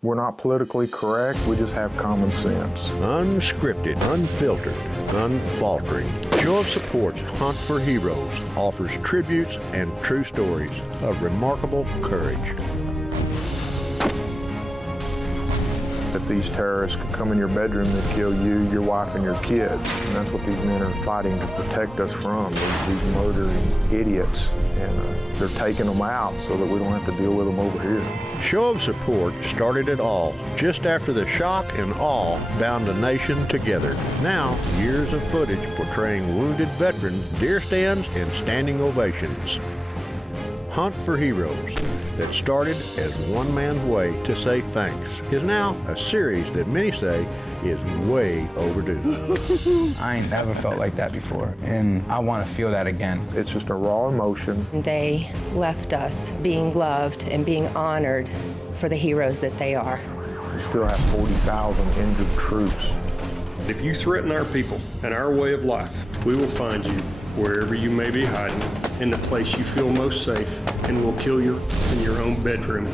We're not politically correct, we just have common sense. Unscripted, unfiltered, unfaltering. Show of Support's Hunt for Heroes offers tributes and true stories of remarkable courage. That these terrorists could come in your bedroom and kill you, your wife, and your kids. And that's what these men are fighting to protect us from, these murdering idiots. And they're taking them out so that we don't have to deal with them over here. Show of Support started it all just after the shock and awe bound a nation together. Now, years of footage portraying wounded veterans, deer stands, and standing ovations. Hunt for Heroes, that started as one man's way to say thanks, is now a series that many say is way overdue. I ain't never felt like that before, and I want to feel that again. It's just a raw emotion. They left us being loved and being honored for the heroes that they are. We still have 40,000 injured troops. If you threaten our people and our way of life, we will find you wherever you may be hiding, in the place you feel most safe, and we'll kill you in your own bedroom.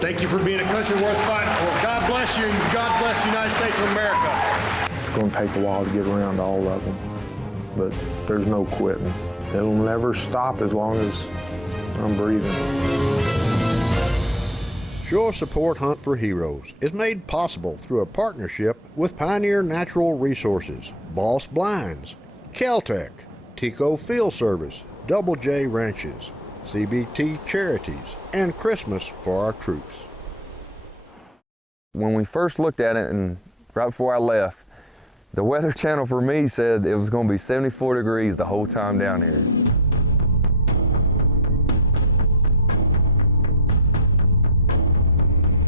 Thank you for being a country worth fighting for. God bless you, and God bless the United States of America. It's going to take a while to get around all of them, but there's no quitting. It'll never stop as long as I'm breathing. Show of Support Hunt for Heroes is made possible through a partnership with Pioneer Natural Resources, Boss Blinds, Caltech, Tico Field Service, Double J Ranches, CBT Charities, and Christmas for our troops. When we first looked at it, and right before I left, the Weather Channel for me said it was going to be 74 degrees the whole time down here.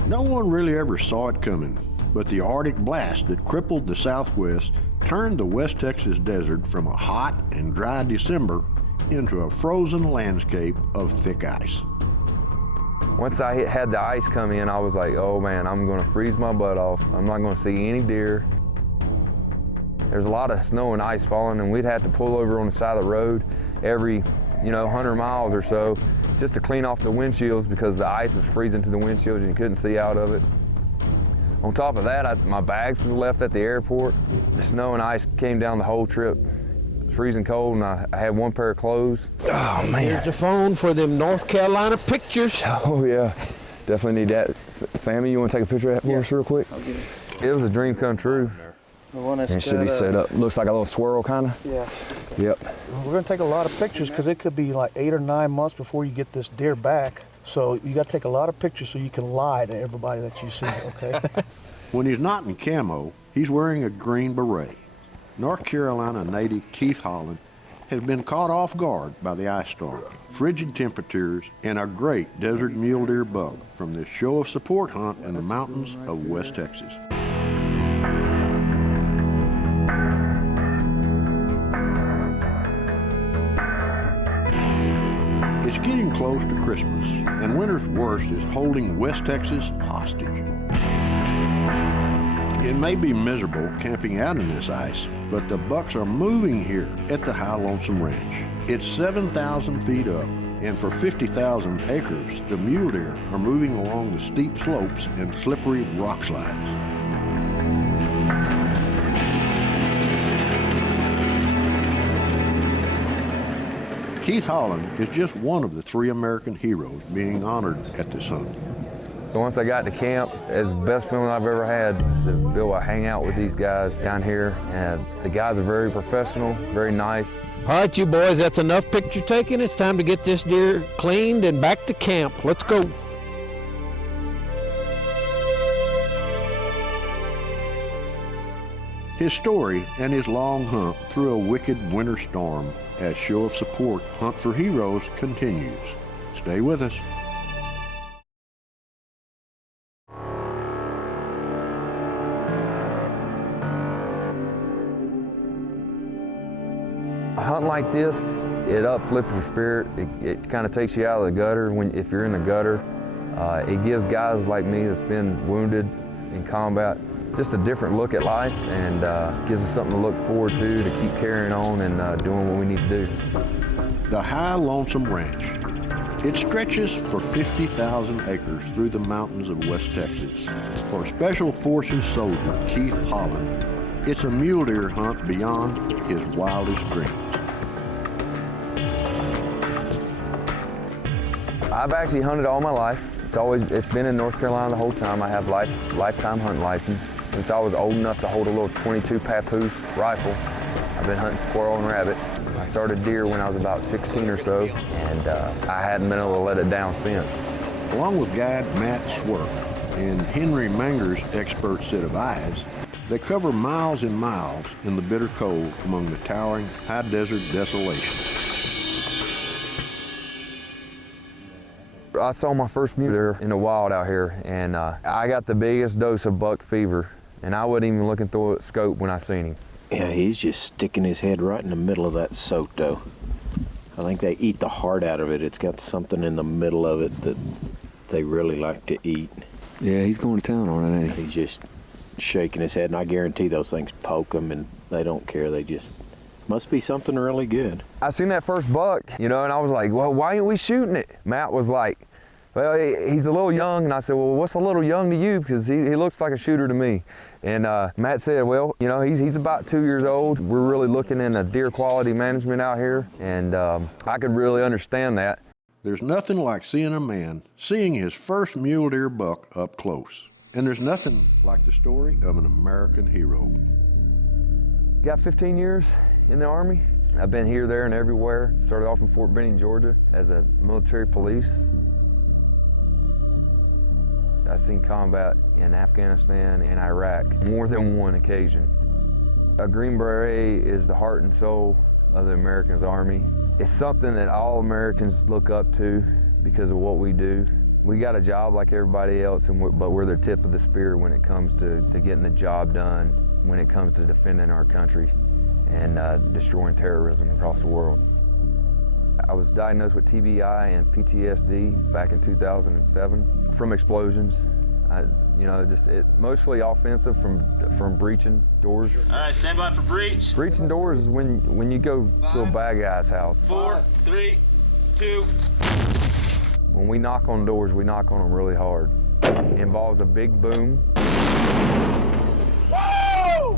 No one really ever saw it coming, but the Arctic blast that crippled the Southwest turned the West Texas desert from a hot and dry December into a frozen landscape of thick ice. Once I had the ice come in, I was like, oh man, I'm going to freeze my butt off. I'm not going to see any deer. There's a lot of snow and ice falling, and we'd have to pull over on the side of the road every 100 miles or so just to clean off the windshields because the ice was freezing to the windshields and you couldn't see out of it. On top of that, my bags were left at the airport. The snow and ice came down the whole trip. It was freezing cold, and I had one pair of clothes. Oh, man. Here's the phone for them North Carolina pictures. Oh, yeah. Definitely need that. Sammy, you want to take a picture of that for us real quick? I'll get it. It was a dream come true. The one that's and it should be set up. Looks like a little swirl, kind of. Yeah. Yep. We're going to take a lot of pictures because it could be like 8 or 9 months before you get this deer back. So you got to take a lot of pictures so you can lie to everybody that you see, okay? When he's not in camo, he's wearing a green beret. North Carolina native Keith Holland has been caught off guard by the ice storm, frigid temperatures, and a great desert mule deer buck from this Show of Support hunt in the mountains of West Texas. It's getting close to Christmas, and winter's worst is holding West Texas hostage. It may be miserable camping out in this ice, but the bucks are moving here at the High Lonesome Ranch. It's 7,000 feet up, and for 50,000 acres, the mule deer are moving along the steep slopes and slippery rock slides. Keith Holland is just one of the 3 American heroes being honored at this hunt. Once I got to camp, it's the best feeling I've ever had to be able to hang out with these guys down here. And the guys are very professional, very nice. All right, you boys, that's enough picture taking. It's time to get this deer cleaned and back to camp. Let's go. His story and his long hunt through a wicked winter storm as Show of Support Hunt for Heroes continues. Stay with us. A hunt like this, it uplifts your spirit. It kind of takes you out of the gutter if you're in the gutter. It gives guys like me that's been wounded in combat just a different look at life, and gives us something to look forward to keep carrying on and doing what we need to do. The High Lonesome Ranch. It stretches for 50,000 acres through the mountains of West Texas. For Special Forces soldier Keith Holland, it's a mule deer hunt beyond his wildest dreams. I've actually hunted all my life. It's been in North Carolina the whole time. I have lifetime hunting license. Since I was old enough to hold a little .22 Papoose rifle, I've been hunting squirrel and rabbit. I started deer when I was about 16 or so, and I hadn't been able to let it down since. Along with guide Matt Swerk and Henry Manger's expert set of eyes, they cover miles and miles in the bitter cold among the towering high desert desolation. I saw my first mule deer in the wild out here, and I got the biggest dose of buck fever, and I wasn't even looking through a scope when I seen him. Yeah, he's just sticking his head right in the middle of that Soto. I think they eat the heart out of it. It's got something in the middle of it that they really like to eat. Yeah, he's going to town on it, ain't he? He's just shaking his head, and I guarantee those things poke him, and they don't care. They just, must be something really good. I seen that first buck, and I was like, well, why ain't we shooting it? Matt was like, well, he's a little young, and I said, well, what's a little young to you? Because he looks like a shooter to me. And Matt said, well, he's about 2 years old. We're really looking into deer quality management out here, and I could really understand that. There's nothing like seeing a man seeing his first mule deer buck up close. And there's nothing like the story of an American hero. Got 15 years in the Army. I've been here, there, and everywhere. Started off in Fort Benning, Georgia as a military police. I've seen combat in Afghanistan and Iraq more than one occasion. A Green Beret is the heart and soul of the American Army. It's something that all Americans look up to because of what we do. We got a job like everybody else, but we're the tip of the spear when it comes to getting the job done, when it comes to defending our country and destroying terrorism across the world. I was diagnosed with TBI and PTSD back in 2007 from explosions. Mostly offensive from breaching doors. All right, stand by for breach. Breaching doors is when you go to a bad guy's house. 4, 3, 2. When we knock on doors, we knock on them really hard. It involves a big boom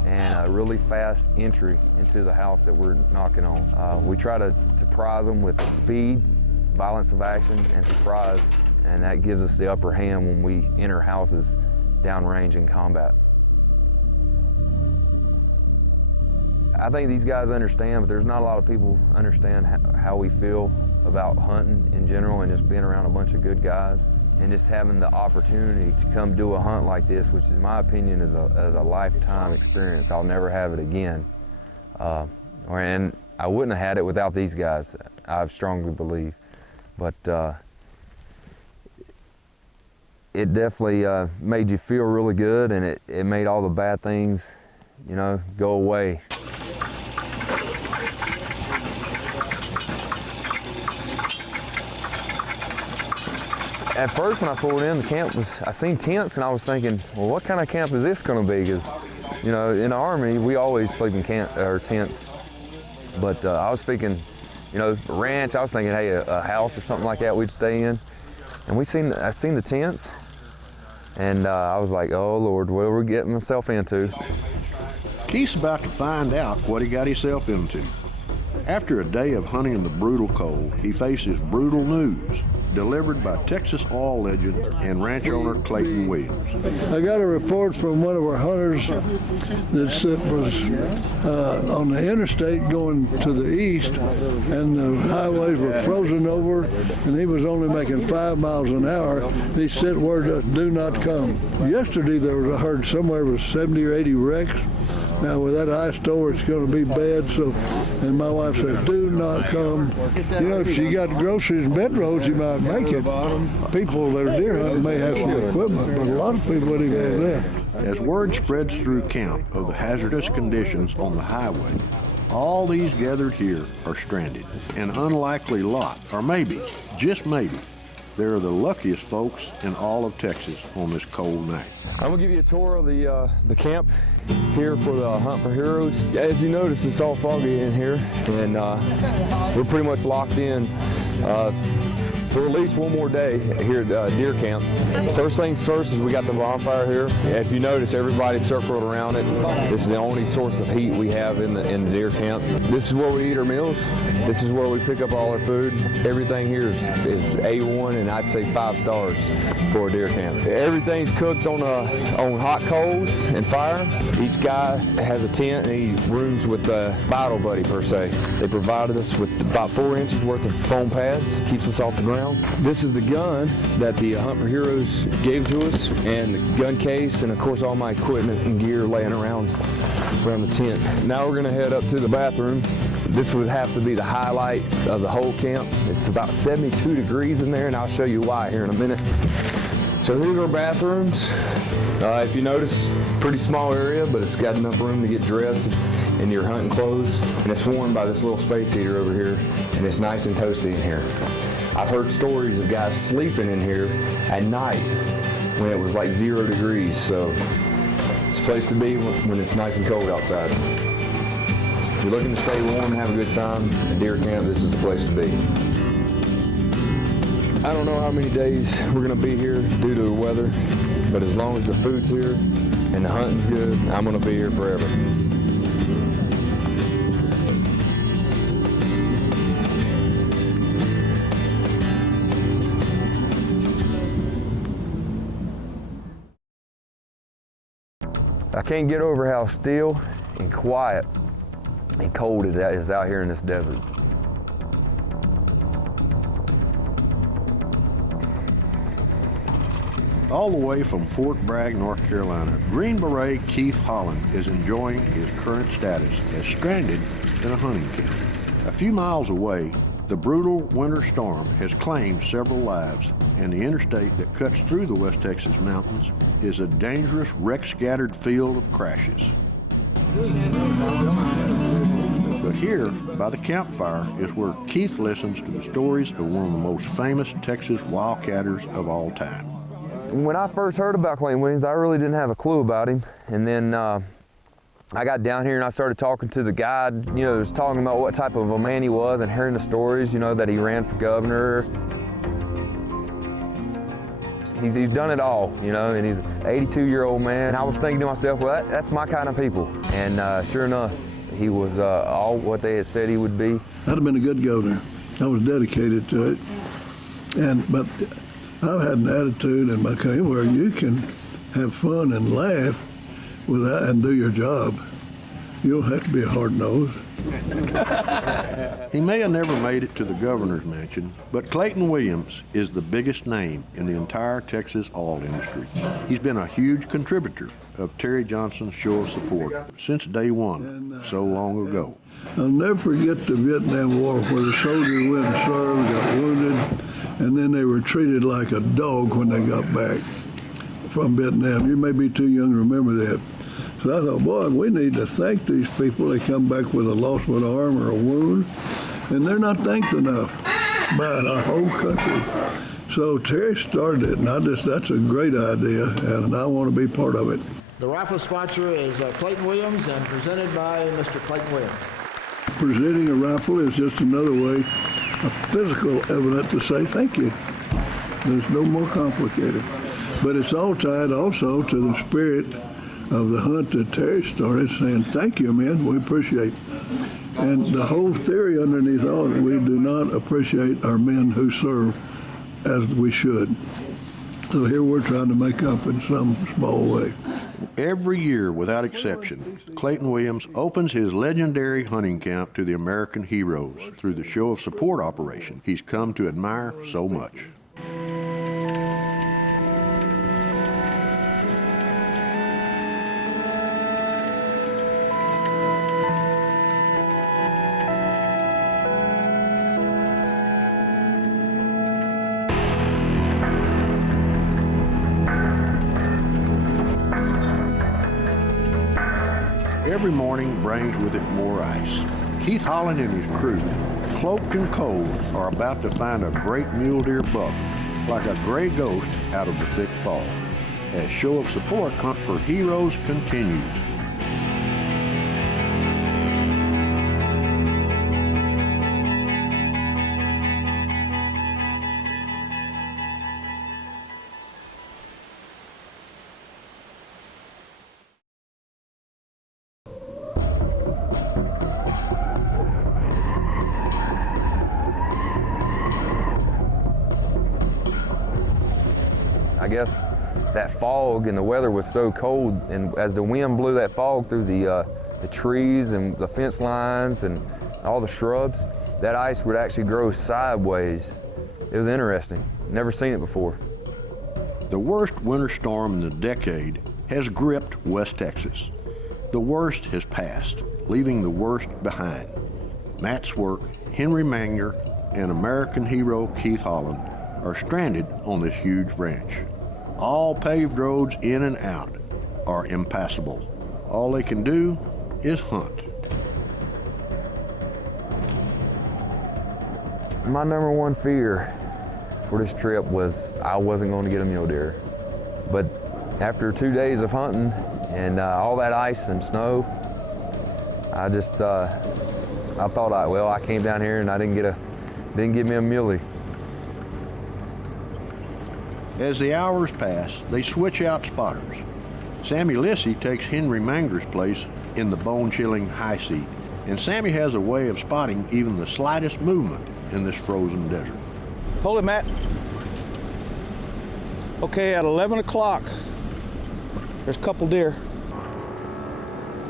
and a really fast entry into the house that we're knocking on. We try to surprise them with speed, violence of action, and surprise, and that gives us the upper hand when we enter houses downrange in combat. I think these guys understand, but there's not a lot of people understand how we feel about hunting in general and just being around a bunch of good guys. And just having the opportunity to come do a hunt like this, which in my opinion is a lifetime experience. I'll never have it again. And I wouldn't have had it without these guys, I strongly believe. But it definitely made you feel really good, and it made all the bad things, go away. At first, when I pulled in, the camp I seen tents, and I was thinking, well, what kind of camp is this going to be? Because, in the Army, we always sleep in tents. But I was thinking, ranch. I was thinking, hey, a house or something like that we'd stay in. And I seen the tents, and I was like, oh Lord, what are we getting myself into? Keith's about to find out what he got himself into. After a day of hunting in the brutal cold, he faces brutal news delivered by Texas oil legend and ranch owner Clayton Williams. I got a report from one of our hunters that was on the interstate going to the east, and the highways were frozen over, and he was only making 5 miles an hour. He sent word to us, do not come. Yesterday I heard somewhere was 70 or 80 wrecks. Now with that ice store, it's going to be bad. So, and my wife says, do not come. If you got groceries and bedrolls, you might make it. People that are deer hunting may have some equipment, but a lot of people wouldn't even have that. As word spreads through camp of the hazardous conditions on the highway, all these gathered here are stranded. An unlikely lot, or maybe, just maybe, they're the luckiest folks in all of Texas on this cold night. I'm gonna give you a tour of the camp here for the Hunt for Heroes. As you notice, it's all foggy in here, and we're pretty much locked in. for at least one more day here at deer camp. First things first is we got the bonfire here. If you notice, everybody circled around it. This is the only source of heat we have in the deer camp. This is where we eat our meals. This is where we pick up all our food. Everything here is A1, and I'd say 5 stars for a deer camp. Everything's cooked on hot coals and fire. Each guy has a tent and he rooms with a Battle Buddy per se. They provided us with about 4 inches worth of foam pads, keeps us off the ground. This is the gun that the Hunt for Heroes gave to us, and the gun case, and of course all my equipment and gear laying around the tent. Now we're gonna head up to the bathrooms. This would have to be the highlight of the whole camp. It's about 72 degrees in there, and I'll show you why here in a minute. So here's our bathrooms. If you notice, pretty small area, but it's got enough room to get dressed in your hunting clothes. And it's warmed by this little space heater over here, and it's nice and toasty in here. I've heard stories of guys sleeping in here at night when it was like 0 degrees, so it's a place to be when it's nice and cold outside. If you're looking to stay warm and have a good time at deer camp, this is the place to be. I don't know how many days we're gonna be here due to the weather, but as long as the food's here and the hunting's good, I'm gonna be here forever. I can't get over how still and quiet and cold it is out here in this desert. All the way from Fort Bragg, North Carolina, Green Beret Keith Holland is enjoying his current status as stranded in a hunting camp. A few miles away, the brutal winter storm has claimed several lives, and the interstate that cuts through the West Texas mountains is a dangerous, wreck-scattered field of crashes. But here, by the campfire, is where Keith listens to the stories of one of the most famous Texas wildcatters of all time. When I first heard about Clayton Williams, I really didn't have a clue about him. And then I got down here and I started talking to the guide, was talking about what type of a man he was and hearing the stories, that he ran for governor. He's done it all, and he's an 82-year-old man. And I was thinking to myself, well, that's my kind of people. And sure enough, he was all what they had said he would be. I'd have been a good governor. I was dedicated to it. But I've had an attitude in my country where you can have fun and laugh and do your job. You don't have to be a hard-nosed. He may have never made it to the governor's mansion, but Clayton Williams is the biggest name in the entire Texas oil industry. He's been a huge contributor of Terry Johnson's show of support since day one, so long ago. I'll never forget the Vietnam War where the soldiers went and served, got wounded, and then they were treated like a dog when they got back from Vietnam. You may be too young to remember that. So I thought, boy, we need to thank these people. They come back with a loss of an arm or a wound, and they're not thanked enough by our whole country. So Terry started it, and that's a great idea, and I want to be part of it. The raffle sponsor is Clayton Williams, and presented by Mr. Clayton Williams. Presenting a raffle is just another way of physical evidence to say thank you. There's no more complicated. But it's all tied also to the spirit of the hunt that Terry started, saying, thank you, men, we appreciate. And the whole theory underneath all of it, we do not appreciate our men who serve as we should. So here we're trying to make up in some small way. Every year, without exception, Clayton Williams opens his legendary hunting camp to the American heroes through the show of support operation he's come to admire so much. Every morning brings with it more ice. Keith Holland and his crew, cloaked in cold, are about to find a great mule deer buck, like a gray ghost out of the thick fog, as show of support Hunt for Heroes continues. I guess that fog and the weather was so cold, and as the wind blew that fog through the trees and the fence lines and all the shrubs, that ice would actually grow sideways. It was interesting. Never seen it before. The worst winter storm in the decade has gripped West Texas. The worst has passed, leaving the worst behind. Matt Swerk, Henry Manger, and American hero Keith Holland are stranded on this huge ranch. All paved roads in and out are impassable. All they can do is hunt. My number one fear for this trip was I wasn't going to get a mule deer. But after 2 days of hunting and all that ice and snow, I just I thought I came down here and I didn't get me a muley. As the hours pass, they switch out spotters. Sammy Lissy takes Henry Manger's place in the bone-chilling high seat, and Sammy has a way of spotting even the slightest movement in this frozen desert. Hold it, Matt. Okay, at 11 o'clock, there's a couple deer.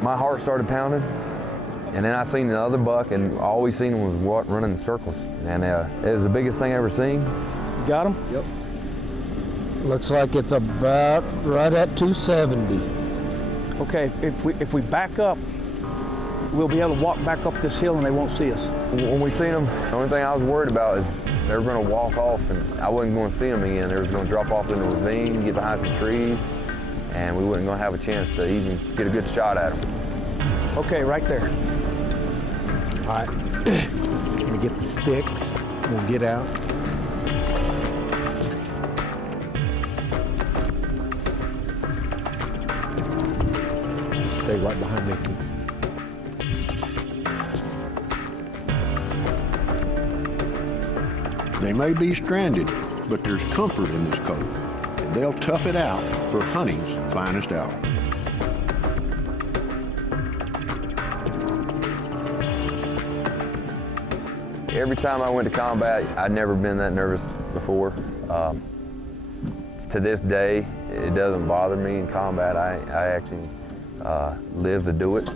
My heart started pounding, and then I seen another buck, and all we seen was running in circles. And it was the biggest thing I ever seen. You got him? Yep. Looks like it's about right at 270. Okay, if we back up, we'll be able to walk back up this hill and they won't see us. When we seen them, the only thing I was worried about is they were going to walk off and I wasn't going to see them again. They was going to drop off in the ravine, get behind some trees, and we wasn't going to have a chance to even get a good shot at them. Okay, right there. All right, I'm gonna get the sticks. We'll get out. Stay right behind me. They may be stranded, but there's comfort in this cove, and they'll tough it out for hunting's finest hour. Every time I went to combat, I'd never been that nervous before. To this day, it doesn't bother me in combat. I actually live to do it.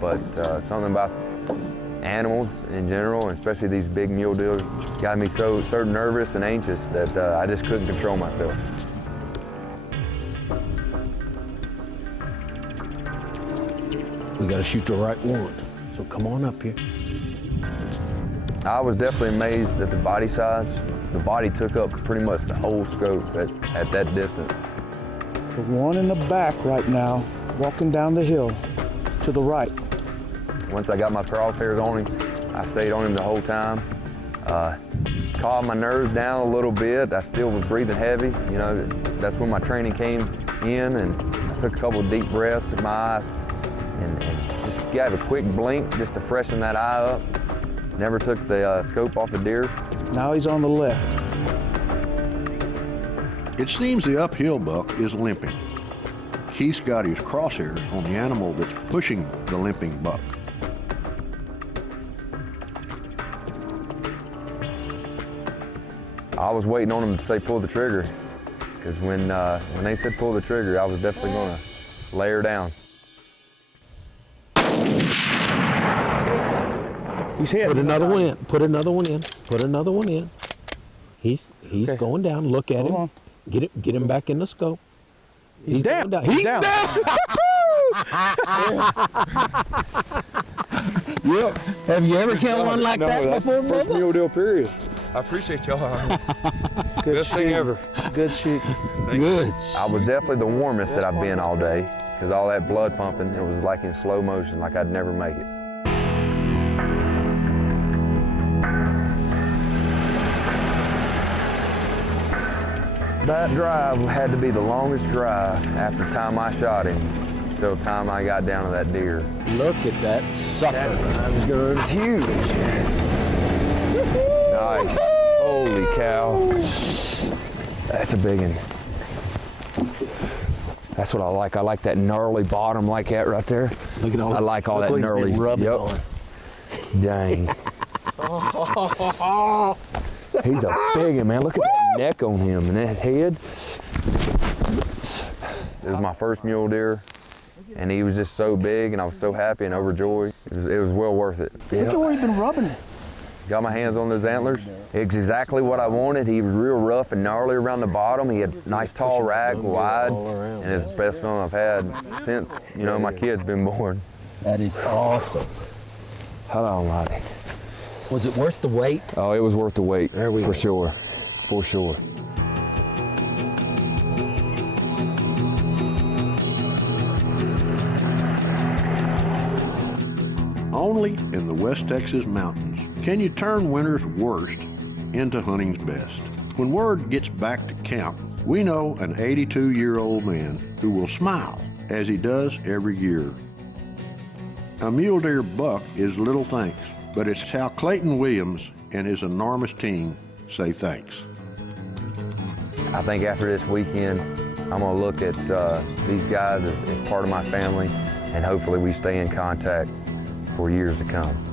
But something about animals in general, and especially these big mule deer, got me so nervous and anxious that I just couldn't control myself. We gotta shoot the right one. So come on up here. I was definitely amazed at the body size. The body took up pretty much the whole scope at that distance. The one in the back right now, walking down the hill to the right. Once I got my crosshairs on him, I stayed on him the whole time. Calmed my nerves down a little bit. I still was breathing heavy. You know, that's when my training came in, and I took a couple of deep breaths to my eyes and just gave a quick blink just to freshen that eye up. Never took the scope off the deer. Now he's on the left. It seems the uphill buck is limping. Keith's got his crosshairs on the animal that's pushing the limping buck. I was waiting on him to say pull the trigger, because when they said pull the trigger, I was definitely going to lay her down. He's hit. Put another one in. Put another one in. Put another one in. He's okay. Going down. Look at him. On. Get him back in the scope. He's down. He's down. Yep. Have you ever killed one like that before, First Bubba? mule deer period. I appreciate y'all. Good Best thing ever. Good shoot. Good. I was definitely the warmest that I've been all day, because all that blood pumping, it was like in slow motion, like I'd never make it. That drive had to be the longest drive after the time I shot him till the time I got down to that deer. Look at that sucker. That son's good. It's huge. Nice. Holy cow. That's a big one. That's what I like. I like that gnarly bottom like that right there. Look at all I like all that gnarly. Yep. Dang. He's a big one, man. Look at that neck on him and that head. It was my first mule deer, and he was just so big, and I was so happy and overjoyed. It was well worth it. Look at where you've been rubbing it. Got my hands on those antlers. It's exactly what I wanted. He was real rough and gnarly around the bottom. He had nice tall rack, wide, and it's the best film I've had since, my kid's been born. That is awesome. Hold on, Lottie. Was it worth the wait? Oh, it was worth the wait, There we for go. sure, for sure. Only in the West Texas mountains can you turn winter's worst into hunting's best. When word gets back to camp, we know an 82-year-old man who will smile as he does every year. A mule deer buck is little thanks, but it's how Clayton Williams and his enormous team say thanks. I think after this weekend, I'm gonna look at these guys as part of my family, and hopefully we stay in contact for years to come.